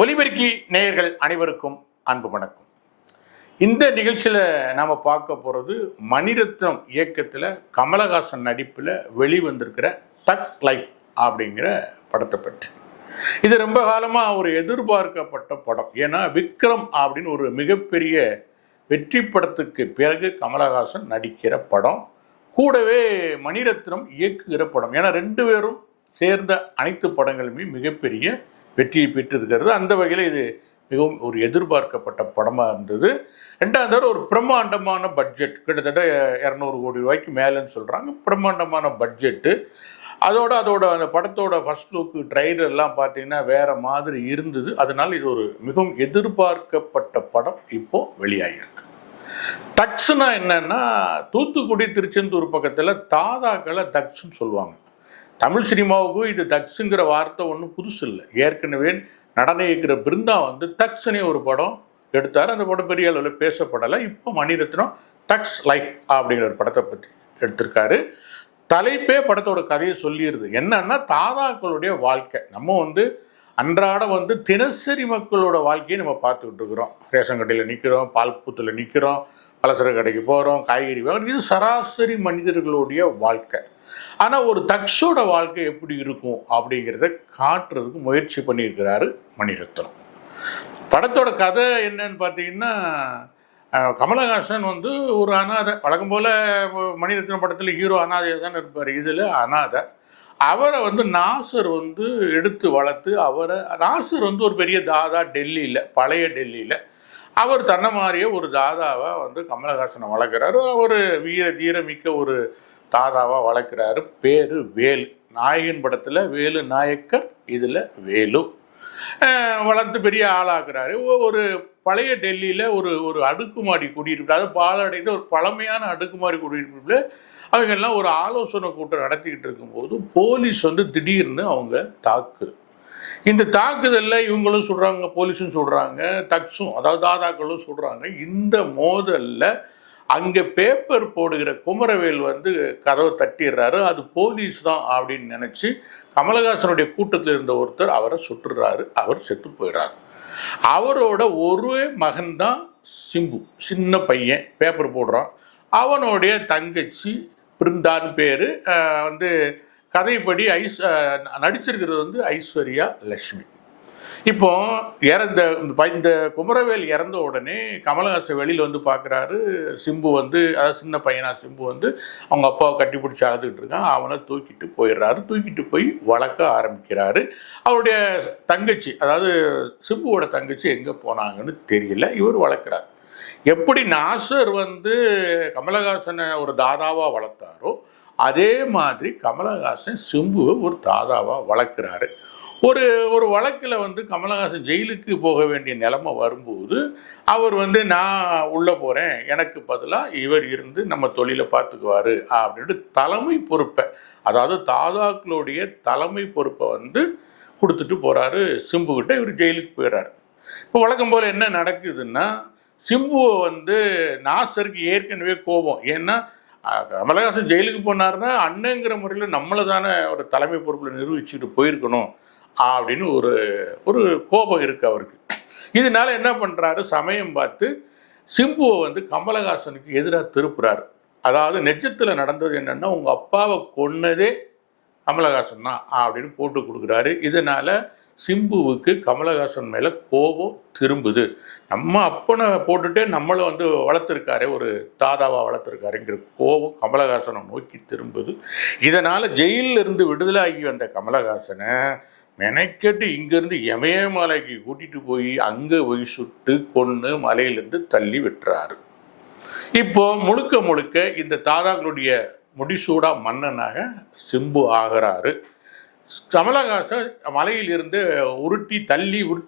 ஒலிபெருக்கி நேயர்கள் அனைவருக்கும் அன்பு வணக்கம். இந்த நிகழ்ச்சியில் நாம் பார்க்க போகிறது மணிரத்னம் இயக்கத்தில் கமலஹாசன் நடிப்பில் வெளிவந்திருக்கிற தக் லைஃப் அப்படிங்கிற படத்தை பற்றி. இது ரொம்ப காலமாக ஒரு எதிர்பார்க்கப்பட்ட படம். ஏன்னா விக்ரம் அப்படின்னு ஒரு மிகப்பெரிய வெற்றி படத்துக்கு பிறகு கமலஹாசன் நடிக்கிற படம், கூடவே மணிரத்னம் இயக்குகிற படம். ஏன்னா ரெண்டு பேரும் சேர்ந்த அனைத்து படங்களுமே மிகப்பெரிய வெற்றியை பெற்றிருக்கிறது. அந்த வகையில் இது மிகவும் ஒரு எதிர்பார்க்கப்பட்ட படமாக இருந்தது. ரெண்டாவது ஒரு பிரம்மாண்டமான பட்ஜெட், கிட்டத்தட்ட 200 கோடி ரூபாய்க்கு மேலேன்னு சொல்கிறாங்க. பிரம்மாண்டமான பட்ஜெட்டு. அதோட அந்த படத்தோட ஃபர்ஸ்ட் லுக்கு ட்ரைலர்லாம் பார்த்தீங்கன்னா வேறு மாதிரி இருந்தது. அதனால் இது ஒரு மிகவும் எதிர்பார்க்கப்பட்ட படம் இப்போது வெளியாகிருக்கு. தக்ஸ்னா என்னன்னா, தூத்துக்குடி திருச்செந்தூர் பக்கத்தில் தாதாக்களை தக்ஸ்ன்னு சொல்லுவாங்க. தமிழ் சினிமாவுக்கும் இது தக்ஸுங்கிற வார்த்தை ஒன்றும் புதுசு இல்லை. ஏற்கனவே நடன இயக்கிற பிருந்தா தக்ஸ்னே ஒரு படம் எடுத்தார். அந்த படம் பெரிய அளவில் பேசப்படலை. இப்போ மணிரத்னம் தக்ஸ் லைஃப் அப்படிங்கிற ஒரு படத்தை பற்றி எடுத்திருக்காரு. தலைப்பே படத்தோட கதையை சொல்லிடுது. என்னன்னா, தாதாக்களுடைய வாழ்க்கை. நம்ம அன்றாட தினசரி மக்களோட வாழ்க்கையை நம்ம பார்த்துக்கிட்டு இருக்கிறோம். ரேஷன் கடையில் நிற்கிறோம், பால் பூத்தில் நிற்கிறோம், பலசர கடைக்கு போகிறோம், காய்கறி வாங்குறோம். இது சராசரி மனிதர்களுடைய வாழ்க்கை. ஆனால் ஒரு தக்ஸோட வாழ்க்கை எப்படி இருக்கும் அப்படிங்கிறத காட்டுறதுக்கு முயற்சி பண்ணியிருக்கிறாரு மணிரத்னம். படத்தோட கதை என்னன்னு பார்த்தீங்கன்னா, கமலஹாசன் ஒரு அனாதை. வழக்கம் போல் மணிரத்னம் படத்தில் ஹீரோ அனாதையாக தானே இருப்பார். இதில் அனாதை. அவரை நாசர் எடுத்து வளர்த்து நாசர் ஒரு பெரிய தாதா டெல்லியில், பழைய டெல்லியில். அவர் தன்னை மாதிரியே ஒரு தாதாவை கமலஹாசனை வளர்க்குறாரு. அவர் தீரமிக்க ஒரு தாதாவாக வளர்க்குறாரு. பேர் வேலு. நாயகன் படத்தில் வேலு நாயக்கர், இதில் வேலு. வளர்த்து பெரிய ஆளாக்குறாரு. ஒரு பழைய டெல்லியில் ஒரு அடுக்குமாடி குடியிருப்பு, அதாவது பாலடைந்த ஒரு பழமையான அடுக்குமாடி குடியிருப்புல அவங்கெல்லாம் ஒரு ஆலோசனை கூட்டம் நடத்திக்கிட்டு இருக்கும்போது போலீஸ் திடீர்னு அவங்க தாக்குது. இந்த தாக்குதலில் இவங்களும் சொல்கிறாங்க, போலீஸும் சொல்கிறாங்க, தக்ஸும் அதாவது தாதாக்களும் சொல்கிறாங்க. இந்த மோதலில் அங்கே பேப்பர் போடுகிற குமரவேல் கதவை தட்டிடுறாரு. அது போலீஸ் தான் அப்படின்னு நினச்சி கமலஹாசனுடைய கூட்டத்தில் இருந்த ஒருத்தர் அவரை சுட்டுறாரு. அவர் செத்து போயிடுறாரு. அவரோட ஒரு மகன் தான் சிம்பு, சின்ன பையன், பேப்பர் போடுறான். அவனுடைய தங்கச்சி பிருந்தான்னு பேர். கதைப்படி நடிச்சிருக்கிறது ஐஸ்வர்யா லட்சுமி. இப்போ இந்த குமரவேல் இறந்த உடனே கமலஹாசன் வெளியில் பார்க்குறாரு. சிம்பு அதாவது சின்ன பையனா சிம்பு அவங்க அப்பாவை கட்டி பிடிச்சி அழுதுகிட்டு இருக்கான். அவனை தூக்கிட்டு போயிடுறாரு. தூக்கிட்டு போய் வளர்க்க ஆரம்பிக்கிறாரு. அவருடைய தங்கச்சி, அதாவது சிம்புவோட தங்கச்சி எங்கே போனாங்கன்னு தெரியல. இவர் வளர்க்குறாரு. எப்படி நாசர் கமலஹாசனை ஒரு தாதாவாக வளர்த்தாரோ அதே மாதிரி கமலஹாசன் சிம்புவை ஒரு தாதாவாக வளர்க்குறாரு. ஒரு வழக்கில் கமலஹாசன் ஜெயிலுக்கு போக வேண்டிய நிலைமை வரும்போது அவர் நான் உள்ளே போகிறேன், எனக்கு பதிலாக இவர் இருந்து நம்ம தொழிலை பார்த்துக்குவார் அப்படின்ட்டு தலைமை பொறுப்பை, அதாவது தாதாக்களுடைய தலைமை பொறுப்பை கொடுத்துட்டு போகிறாரு சிம்புக்கிட்ட. இவர் ஜெயிலுக்கு போயிடுறாரு. இப்போ வழக்கம் போல் என்ன நடக்குதுன்னா, சிம்புவை நாசருக்கு ஏற்கனவே கோபம். ஏன்னா கமலஹாசன் ஜெயிலுக்கு போனார்னா அண்ணங்கிற முறையில் நம்மளை தானே ஒரு தலைமை பொறுப்பில் நிரூபிச்சுட்டு போயிருக்கணும் அப்படின்னு ஒரு கோபம் இருக்குது அவருக்கு. இதனால என்ன பண்ணுறாரு, சமயம் பார்த்து சிம்புவை கமலஹாசனுக்கு எதிராக திருப்புறாரு. அதாவது நெஜத்தில் நடந்தது என்னென்னா, உங்கள் அப்பாவை கொன்னதே கமலஹாசன் தான் அப்படின்னு போட்டு கொடுக்குறாரு. இதனால் சிம்புவுக்கு கமலஹாசன் மேலே கோபம் திரும்புது. நம்ம அப்பனை போட்டுட்டே நம்மளை வளர்த்துருக்காரு, ஒரு தாதாவாக வளர்த்துருக்காருங்கிற கோபம் கமலஹாசனை நோக்கி திரும்புது. இதனால் ஜெயிலில் இருந்து விடுதலாகி வந்த கமலஹாசனை மெனக்கெட்டு இங்கேருந்து இமயமலைக்கு கூட்டிகிட்டு போய் அங்கே போய் சுட்டு கொன்று மலையிலேருந்து தள்ளி விட்டுறாரு. இப்போ முழுக்க இந்த தாதாக்களுடைய முடிசூடா மன்னனாக சிம்பு ஆகிறாரு. கமலஹாசன் மலையிலிருந்து உருட்டி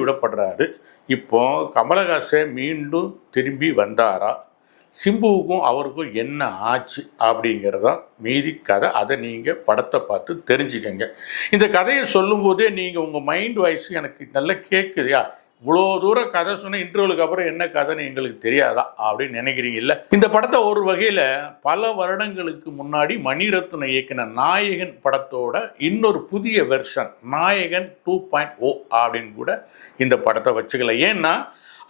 விடப்படுறாரு. இப்போ கமலஹாசன் மீண்டும் திரும்பி வந்தாரா, சிம்புவுக்கும் அவருக்கும் என்ன ஆச்சு அப்படிங்கிறதான் மீதி கதை. அதை நீங்கள் படத்தை பார்த்து தெரிஞ்சுக்கங்க. இந்த கதையை சொல்லும்போதே நீங்கள் உங்கள் மைண்ட் வாய்ஸ் எனக்கு நல்லா கேட்குதையா, இவ்வளோ தூரம் கதை சொன்ன இன்டர்வலுக்கு அப்புறம் என்ன கதைன்னு எங்களுக்கு தெரியாதா அப்படின்னு நினைக்கிறீங்கல்ல. இந்த படத்தை ஒரு வகையில் பல வருடங்களுக்கு முன்னாடி மணிரத்னம் இயக்கின நாயகன் படத்தோட இன்னொரு புதிய வெர்ஷன் நாயகன் 2.0 அப்படின்னு கூட இந்த படத்தை வச்சுக்கல. ஏன்னா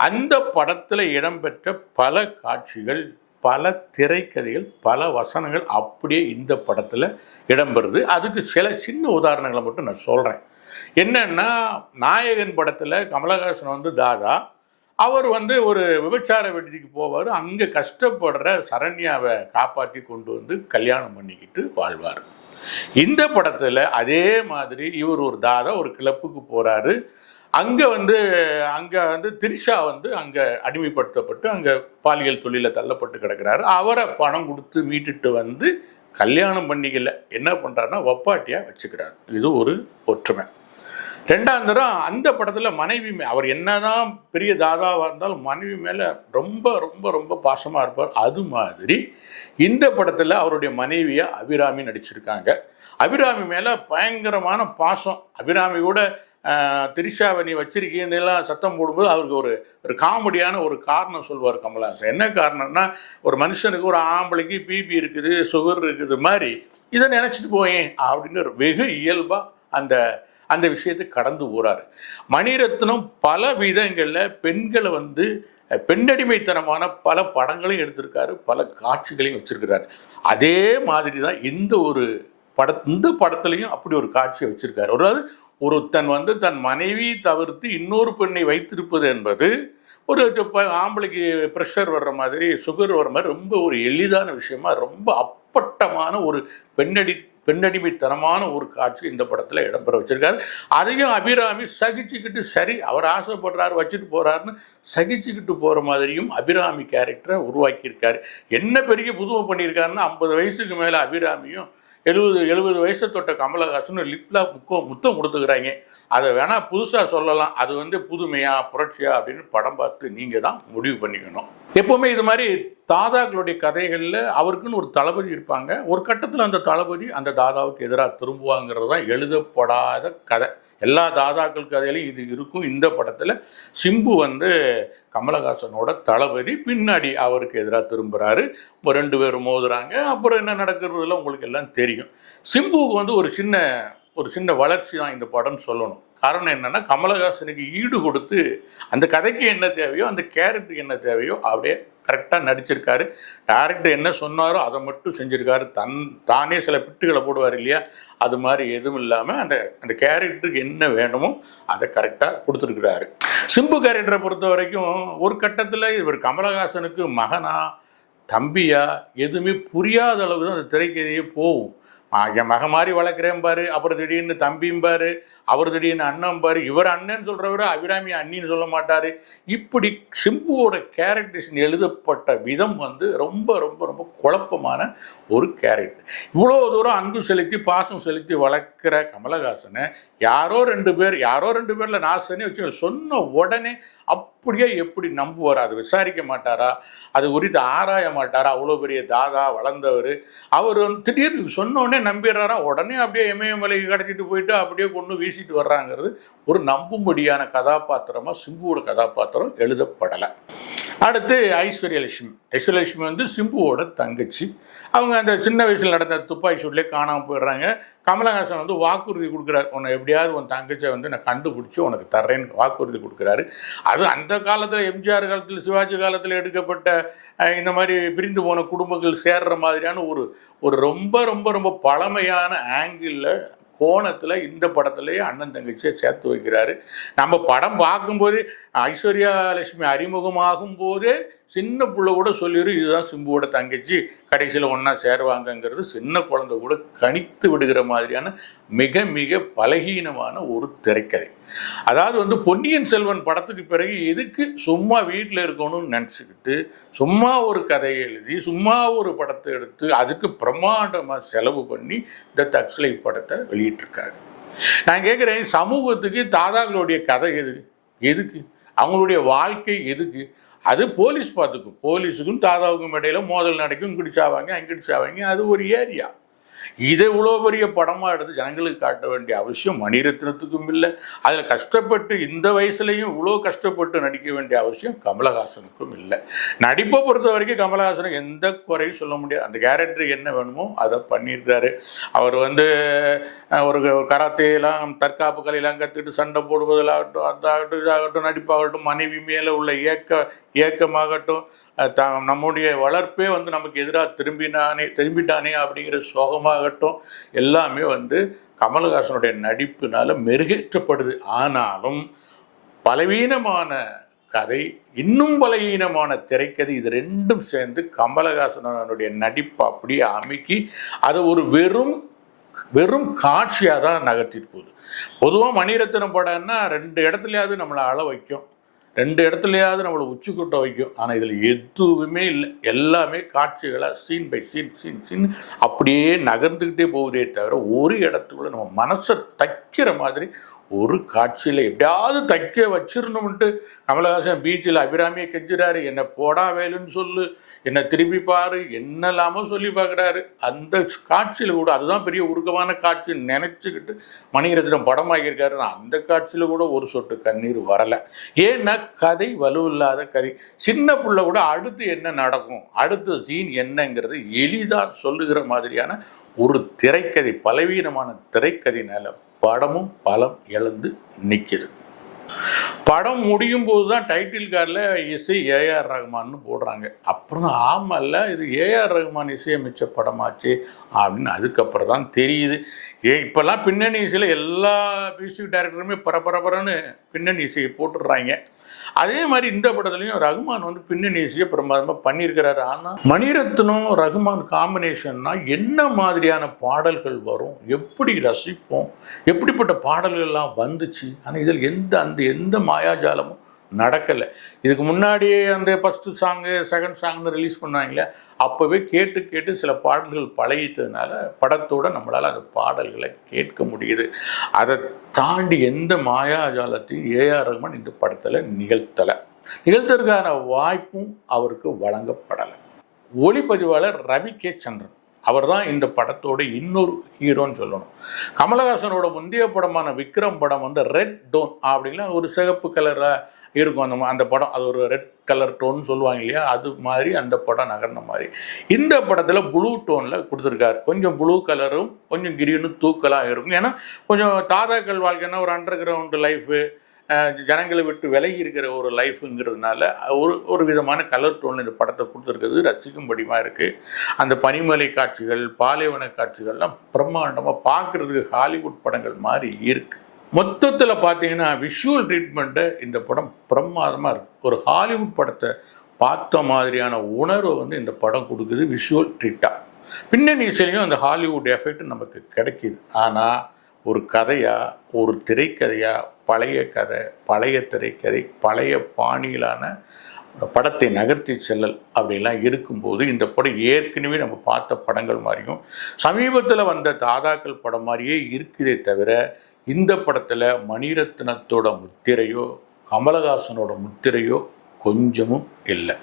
அந்த படத்தில் இடம்பெற்ற பல காட்சிகள், பல திரைக்கதைகள், பல வசனங்கள் அப்படியே இந்த படத்தில் இடம்பெறுது. அதுக்கு சில சின்ன உதாரணங்களை மட்டும் நான் சொல்கிறேன். என்னன்னா, நாயகன் படத்தில் கமலஹாசன் தாதா, அவர் ஒரு விபச்சார விடுதிக்கு போவார். அங்கே கஷ்டப்படுற சரண்யாவை காப்பாற்றி கொண்டு கல்யாணம் பண்ணிக்கிட்டு வாழ்வார். இந்த படத்தில் அதே மாதிரி இவர் ஒரு தாதா ஒரு கிளப்புக்கு போகிறாரு. அங்கே அங்கே திரிஷா அங்கே அடிமைப்படுத்தப்பட்டு அங்கே பாலியல் தொழிலில் தள்ளப்பட்டு கிடக்கிறாரு. அவரை பணம் கொடுத்து மீட்டுட்டு கல்யாணம் பண்ணிக்கல. என்ன பண்ணுறாருன்னா வப்பாட்டியாக வச்சுக்கிறார். இது ஒரு ஒற்றுமை. ரெண்டாம் தரம் அந்த படத்தில் மனைவி அவர் என்னதான் பெரிய தாதாவாக இருந்தாலும் மனைவி மேலே ரொம்ப ரொம்ப ரொம்ப பாசமாக இருப்பார். அது மாதிரி இந்த படத்தில் அவருடைய மனைவியாக அபிராமி நடிச்சிருக்காங்க. அபிராமி மேலே பயங்கரமான பாசம். அபிராமி கூட திரிஷாவை நீ வச்சிருக்கீங்கலாம் சத்தம் போடும்போது அவருக்கு ஒரு காமெடியான ஒரு காரணம் சொல்வார் கமலஹாசன். என்ன காரணம்னா, ஒரு மனுஷனுக்கு ஒரு ஆம்பளைக்கு பிபி இருக்குது, சுகர் இருக்குது மாதிரி இதை நினச்சிட்டு போயேன் அப்படின்னு வெகு இயல்பாக அந்த விஷயத்தை கடந்து போகிறாரு. மணிரத்னம் பல விதங்களில் பெண்களை பெண்ணடிமைத்தனமான பல படங்களையும் எடுத்திருக்காரு, பல காட்சிகளையும் வச்சிருக்கிறாரு. அதே மாதிரி தான் இந்த படத்துலையும் அப்படி ஒரு காட்சியை வச்சிருக்காரு. அதாவது ஒருத்தன் தன் மனைவி தவிர்த்து இன்னொரு பெண்ணை வைத்திருப்பது என்பது ஒரு ஆம்பளைக்கு ப்ரெஷர் வர்ற மாதிரி, சுகர் வர்ற மாதிரி ரொம்ப ஒரு எளிதான விஷயமா, ரொம்ப அப்பட்டமான ஒரு பெண்ணடிமைத்தனமான ஒரு காட்சி இந்த படத்தில் இடம்பெற வச்சிருக்காரு. அதையும் அபிராமி சகிச்சுக்கிட்டு, சரி அவர் ஆசைப்படுறாரு வச்சுட்டு போறாருன்னு சகிச்சுக்கிட்டு போகிற மாதிரியும் அபிராமி கேரக்டரை உருவாக்கியிருக்காரு. என்ன பெரிய புதுமை பண்ணியிருக்காருன்னா, 50 வயசுக்கு மேலே அபிராமியும் 70 வயசை தொட்ட கமலஹாசன் லிப்லாக் முத்தம் கொடுத்துக்கிறாங்க. அதை வேணால் புதுசாக சொல்லலாம். அது புதுமையா புரட்சியா அப்படின்னு படம் பார்த்து நீங்கள் தான் முடிவு பண்ணிக்கணும். எப்போவுமே இது மாதிரி தாதாக்களுடைய கதைகளில் அவருக்குன்னு ஒரு தளபதி இருப்பாங்க. ஒரு கட்டத்தில் அந்த தளபதி அந்த தாதாவுக்கு எதிராக திரும்புவாங்கிறது தான் எழுதப்படாத கதை. எல்லா தாதாக்கள் கதையிலையும் இது இருக்கும். இந்த படத்தில் சிம்பு கமலஹாசனோட தளபதி, பின்னாடி அவருக்கு எதிராக திரும்புகிறாரு. 2 பேரும் மோதுறாங்க. அப்புறம் என்ன நடக்கிறதுல உங்களுக்கு எல்லாம் தெரியும். சிம்புவுக்கு ஒரு சின்ன வளர்ச்சி தான் இந்த படம் சொல்லணும். காரணம் என்னன்னா, கமலஹாசனுக்கு ஈடு கொடுத்து அந்த கதைக்கு என்ன தேவையோ, அந்த கேரக்டருக்கு என்ன தேவையோ அப்படியே கரெக்டாக நடிச்சிருக்காரு. டைரக்டர் என்ன சொன்னாரோ அதை மட்டும் செஞ்சுருக்காரு. தானே சில பிட்டுகளை போடுவார் இல்லையா, அது மாதிரி எதுவும் இல்லாமல் அந்த கேரக்டருக்கு என்ன வேணுமோ அதை கரெக்டாக கொடுத்துருக்குறாரு. சிம்பு கேரக்டரை பொறுத்த வரைக்கும் ஒரு கட்டத்தில் இவர் கமலஹாசனுக்கு மகனா தம்பியா எதுவுமே புரியாத அளவு தான் அந்த திரைக்கதையே போகும். என் மக மாதிரி வளர்க்குறேன் பாரு, அப்புறம் திடீர்னு தம்பியும் பாரு, அவர் திடீர்னு அண்ணன் பாரு, இவர் அண்ணன் சொல்கிறவரை அபிராமி அண்ணின்னு சொல்ல மாட்டார். இப்படி சிம்புவோட கேரக்டர்ஸ் எழுதப்பட்ட விதம் ரொம்ப ரொம்ப ரொம்ப குழப்பமான ஒரு கேரக்டர். இவ்வளோ தூரம் அன்பு செலுத்தி பாசம் செலுத்தி வளர்க்குற கமலஹாசனை யாரோ ரெண்டு பேரில் நாசனே வச்சு சொன்ன உடனே அப்படியே எப்படி நம்புவார்? அது விசாரிக்க மாட்டாரா? அது குறித்து ஆராய மாட்டாரா? அவ்வளோ பெரிய தாதா வளர்ந்தவர் அவர் திடீர்னு சொன்னோடனே நம்பிடுறாரா? உடனே அப்படியே இமயமலைக்கு கடத்திட்டு போயிட்டு அப்படியே கொண்டு வீசிட்டு வர்றாங்கிறது ஒரு நம்பும்படியான கதாபாத்திரமாக சிம்புவோட கதாபாத்திரம் எழுதப்படலை. அடுத்து ஐஸ்வர்யலட்சுமி சிம்புவோட தங்கச்சி. அவங்க அந்த சின்ன வயசில் நடந்த துப்பாக்கி சூட்லேயே காணாமல் போயிடுறாங்க. கமலஹாசன் வாக்குறுதி கொடுக்குறாரு, உன்னை எப்படியாவது உன் தங்கச்சியை நான் கண்டுபிடிச்சி உனக்கு தர்றேன்னு வாக்குறுதி கொடுக்குறாரு. அது அந்த காலத்தில் எம்ஜிஆர் காலத்தில் சிவாஜி காலத்தில் எடுக்கப்பட்ட இந்த மாதிரி பிரிந்து போன குடும்பங்கள் சேர்ற மாதிரியான ஒரு ரொம்ப ரொம்ப ரொம்ப பழமையான ஆங்கிளில் கோணத்தில் இந்த படத்துலேயே அண்ணன் தங்கச்சியை சேர்த்து வைக்கிறாரு. நம்ம படம் பார்க்கும்போது ஐஸ்வர்யலட்சுமி அறிமுகமாகும் போதே சின்ன பிள்ளை கூட சொல்லிடும் இதுதான் சிம்புவோட தங்கச்சி, கடைசியில் ஒன்றா சேருவாங்கங்கிறது சின்ன குழந்தை கூட கணித்து விடுகிற மாதிரியான மிக மிக பலகீனமான ஒரு திரைக்கதை. அதாவது பொன்னியின் செல்வன் படத்துக்கு பிறகு எதுக்கு சும்மா வீட்டில் இருக்கணும்னு நினச்சிக்கிட்டு சும்மா ஒரு கதையை எழுதி சும்மா ஒரு படத்தை எடுத்து அதுக்கு பிரம்மாண்டமாக செலவு பண்ணி இந்த தக்ஸ்லைட் படத்தை வெளியிட்டிருக்காரு. நான் கேட்குறேன், சமூகத்துக்கு தாதாக்களுடைய கதை எதுக்கு? அவங்களுடைய வாழ்க்கை எதுக்கு? அது போலீஸ் பார்த்துக்கும். போலீஸுக்கும் தாதாவுக்கும் இடையில மோதல் நடக்கும், இங்கிடிச்சாவாங்க அங்கிடிச்சாவாங்க, அது ஒரு ஏரியா. இதை இவ்வளோ பெரிய படமாக எடுத்து ஜனங்களுக்கு காட்ட வேண்டிய அவசியம் மணிரத்னத்துக்கும் இல்லை. அதில் கஷ்டப்பட்டு இந்த வயசுலையும் இவ்வளோ கஷ்டப்பட்டு நடிக்க வேண்டிய அவசியம் கமலஹாசனுக்கும் இல்லை. நடிப்பை பொறுத்த வரைக்கும் கமலஹாசனுக்கு எந்த குறையும் சொல்ல முடியாது. அந்த கேரக்டருக்கு என்ன வேணுமோ அதை பண்ணியிருக்காரு. அவர் ஒரு கராத்தையெல்லாம் தற்காப்பு கலையெல்லாம் கற்றுக்கிட்டு சண்டை போடுவதிலாகட்டும், அதாகட்டும் இதாகட்டும், நடிப்பாகட்டும், மனைவி மேலே உள்ள ஏக்கமாகட்டும், நம்முடைய வளர்ப்பே நமக்கு எதிராக திரும்பிட்டானே அப்படிங்கிற சோகமாகட்டும், எல்லாமே கமலஹாசனுடைய நடிப்புனால மெருகேற்றப்படுது. ஆனாலும் பலவீனமான கதை, இன்னும் பலவீனமான திரைக்கதை, இது ரெண்டும் சேர்ந்து கமலஹாசனுடைய நடிப்பை அப்படியே அமுக்கி அதை ஒரு வெறும் காட்சியாக தான் நகர்த்திட்டு போகுது. பொதுவாக மணிரத்னம் படம்னா 2 இடத்துலையாவது நம்மளை அழ வைக்கும், 2 இடத்துலையாவது நம்மளை உச்சி கொட்ட வைக்கும். ஆனால் இதில் எதுவுமே இல்லை. எல்லாமே காட்சிகளாக சீன் பை சீன் அப்படியே நகர்ந்துக்கிட்டே போகுதே தவிர ஒரு இடத்துக்குள்ள நம்ம மனசை தைக்கிற மாதிரி ஒரு காட்சியில் எப்படியாவது தைக்க வச்சிடணும்ட்டு கமலஹாசன் பீச்சில் அபிராமியை கெஞ்சுறாரு, என்னை போடா வேலுன்னு சொல்லு, என்னை திருப்பி பாரு, என்னெல்லாமோ சொல்லி பார்க்குறாரு. அந்த காட்சியில் கூட அதுதான் பெரிய உருக்கமான காட்சின்னு நினச்சிக்கிட்டு மணிரத்னம் படமாகியிருக்காரு. அந்த காட்சியில் கூட ஒரு சொட்டு கண்ணீர் வரலை. ஏன்னா கதை வலுவில்லாத கதை. சின்ன பிள்ளை கூட அடுத்து என்ன நடக்கும், அடுத்த சீன் என்னங்கிறது எளிதாக சொல்லுகிற மாதிரியான ஒரு திரைக்கதை, பலவீனமான திரைக்கதைனால படமும் பலம் இழந்து நிற்கிது. படம் முடியும் போது தான் டைட்டில் கார்டில் இசை ஏஆர் ரஹ்மான்னு போடுறாங்க. அப்புறம் ஆமல்ல இது ஏஆர் ரஹ்மான் இசையமைச்ச படமாச்சு அப்படின்னு அதுக்கப்புறம் தான் தெரியுது. இப்போல்லாம் பின்னணி இசையில் எல்லா மியூசிக் டைரக்டருமே பரபரன்னு பின்னணி இசையை போட்டுடுறாங்க. அதே மாதிரி இந்த படத்துலையும் ரஹ்மான் பின்னணி இசையை பிரமாதமாக பண்ணியிருக்கிறாரு. ஆனால் மணிரத்னம் ரஹ்மான் காம்பினேஷன்னா என்ன மாதிரியான பாடல்கள் வரும், எப்படி ரசிப்போம், எப்படிப்பட்ட பாடல்கள்லாம் வந்துச்சு. ஆனால் இதில் எந்த மாயாஜாலமும் நடக்கலை. இதுக்கு முன்னாடியே அந்த ஃபஸ்ட்டு சாங்கு செகண்ட் சாங்னு ரிலீஸ் பண்ணாங்களே, அப்போவே கேட்டு சில பாடல்கள் பழகிட்டதுனால படத்தோடு நம்மளால் அந்த பாடல்களை கேட்க முடியுது. அதை தாண்டி எந்த மாயாஜாலத்தையும் ஏஆர் ரஹ்மான் இந்த படத்தில் நிகழ்த்தறதுக்கான வாய்ப்பும் அவருக்கு வழங்கப்படலை. ஒளிப்பதிவாளர் ரவி கே சந்திரன் அவர் தான் இந்த படத்தோட இன்னொரு ஹீரோன்னு சொல்லணும். கமலஹாசனோட முந்தைய படமான விக்ரம் படம் ரெட் டோன் அப்படின்னா ஒரு சிகப்பு கலராக இருக்கும் அந்த படம். அது ஒரு ரெட் கலர் டோன் சொல்லுவாங்க இல்லையா, அது மாதிரி அந்த படம் நகர்ன மாதிரி இந்த படத்தில் ப்ளூ டோனில் கொடுத்துருக்காரு. கொஞ்சம் ப்ளூ கலரும் கொஞ்சம் கிரீனும் தூக்கலாக இருக்கும். ஏன்னா கொஞ்சம் தாதாக்கள் வாழ்க்கைன்னா ஒரு அண்டர் கிரவுண்டு லைஃபு, ஜனங்களை விட்டு விலகி இருக்கிற ஒரு லைஃபுங்கிறதுனால ஒரு விதமான கலர் டோன் இந்த படத்தை கொடுத்துருக்கிறது ரசிக்கும்படிமா இருக்குது. அந்த பனிமலை காட்சிகள், பாலைவன காட்சிகள்லாம் பிரம்மாண்டமாக பார்க்குறதுக்கு ஹாலிவுட் படங்கள் மாதிரி இருக்குது. மொத்தத்தில் பார்த்தீங்கன்னா விஷுவல் ட்ரீட்மெண்ட்டு இந்த படம் பிரமாதமாக இருக்குது. ஒரு ஹாலிவுட் படத்தை பார்த்த மாதிரியான உணர்வை இந்த படம் கொடுக்குது விஷுவல் ட்ரீட்டாக. பின்னணி இசையிலையும் அந்த ஹாலிவுட் எஃபெக்ட் நமக்கு கிடைக்கிது. ஆனால் ஒரு கதையாக, ஒரு திரைக்கதையாக, பழைய கதை, பழைய திரைக்கதை, பழைய பாணியிலான படத்தை நகர்த்தி செல்லல் அப்படிலாம் இருக்கும்போது இந்த படம் ஏற்கனவே நம்ம பார்த்த படங்கள் மாதிரியும் சமீபத்தில் வந்த தாதாக்கள் படம் மாதிரியே இருக்குதே தவிர இந்த படத்தில் மணிரத்னத்தோட முத்திரையோ கமலஹாசனோட முத்திரையோ கொஞ்சமும் இல்லை.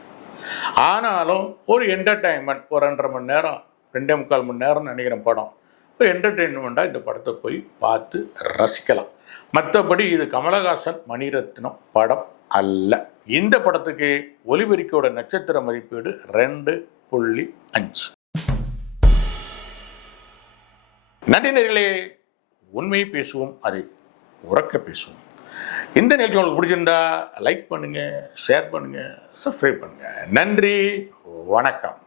ஆனாலும் ஒரு என்டர்டைன்மெண்ட், ஒரு 2.5 மணி நேரம் 2.25 மணி நேரம் நினைக்கிற படம், ஒரு என்டர்டெயின்மெண்ட்டாக இந்த படத்தை போய் பார்த்து ரசிக்கலாம். மற்றபடி இது கமலஹாசன் மணிரத்னம் படம் அல்ல. இந்த படத்துக்கு ஒலிபெருக்கியோட நட்சத்திர மதிப்பீடு 2.5. நன்றி நேயர்களே. உண்மையை பேசுவோம், அதை உறக்க பேசுவோம். இந்த நிகழ்ச்சி உங்களுக்கு பிடிச்சிருந்தா லைக் பண்ணுங்கள், ஷேர் பண்ணுங்கள், சப்ஸ்கிரைப் பண்ணுங்கள். நன்றி, வணக்கம்.